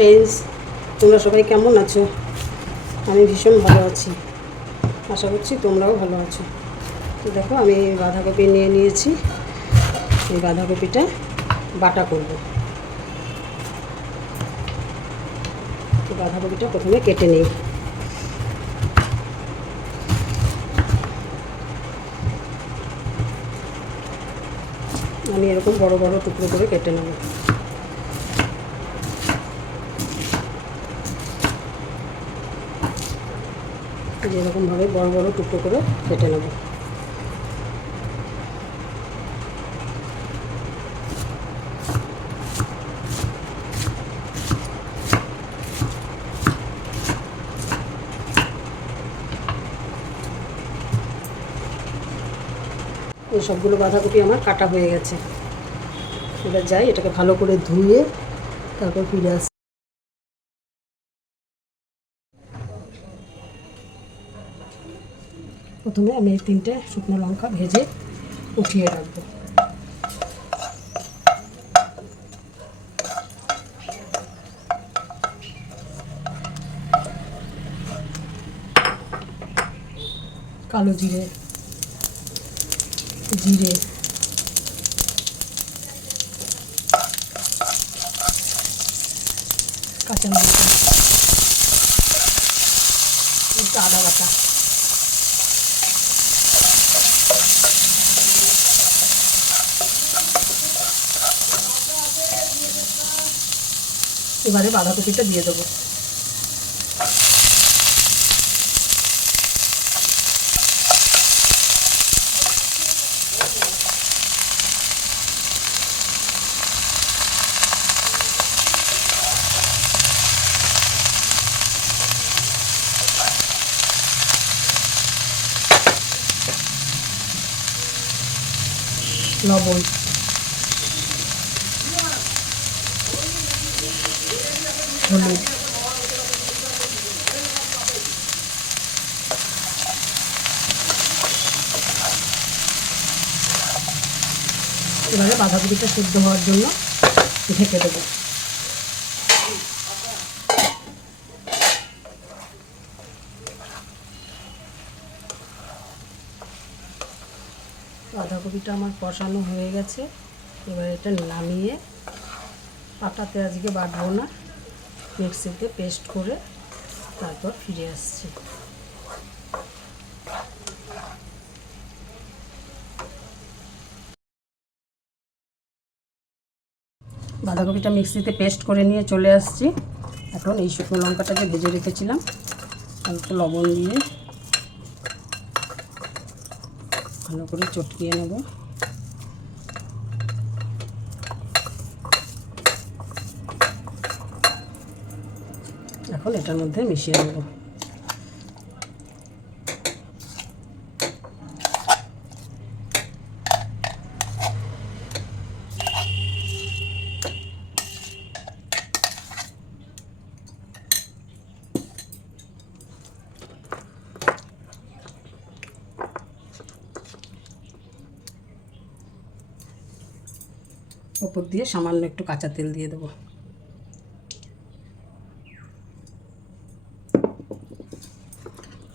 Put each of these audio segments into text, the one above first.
Friends, তোমরা সবাই কেমন আছো? আমি ভীষণ ভালো আছি, আশা করছি তোমরাও ভালো আছো। তো দেখো, আমি বাঁধাকপি নিয়ে নিয়েছি। এই বাঁধাকপিটা বাটা করব। তো বাঁধাকপিটা প্রথমে কেটে নিই। আমি এরকম বড় বড় টুকরো করে কেটে নেব। যেরকমভাবে বড় বড় টুকরো করে কেটে নেব। এই সবগুলো বাঁধাকপি আমার কাটা হয়ে গেছে। এবার যাই, এটাকে ভালো করে ধুয়ে তারপর ফিরে আসি। প্রথমে আমি এই 3টে শুকনো লঙ্কা ভেজে উঠিয়ে রাখবো। কালো জিরে, জিরে, কাঁচা লঙ্কা, একটু আদা বাটা, এবারে বাঁধাকপিটা দিয়ে দেবো। লবণ, হলুদ, এবারে বাঁধাকপিটা সিদ্ধ হওয়ার জন্য ঢেকে দেবো। বাঁধাকপিটা আমার কষানো হয়ে গেছে। এবার এটা নামিয়ে, পাটাতে আজকে বাটবো না, মিক্সিতে পেস্ট করে তারপর ফিরে আসছি। বাঁধাকপিটা মিক্সিতে পেস্ট করে নিয়ে চলে আসছি। এখন এই শুকনো লঙ্কাটাকে ভেজে রেখেছিলাম, অল্প লবণ দিয়ে ভালো করে চটকিয়ে নেব। এখন এটার মধ্যে মিশিয়ে নেব। ওপর দিয়ে সামান্য একটু কাঁচা তেল দিয়ে দেবো।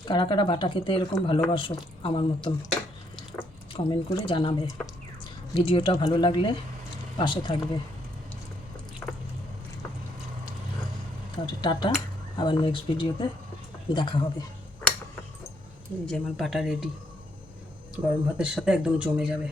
কারা কারা বাটা খেতে এরকম ভালোবাসো আমার মতন, কমেন্ট করে জানাবে। ভিডিওটা ভালো লাগলে পাশে থাকবে। তাহলে টাটা, আবার নেক্সট ভিডিওতে দেখা হবে। এই যে আমার বাটা রেডি, গরম ভাতের সাথে একদম জমে যাবে।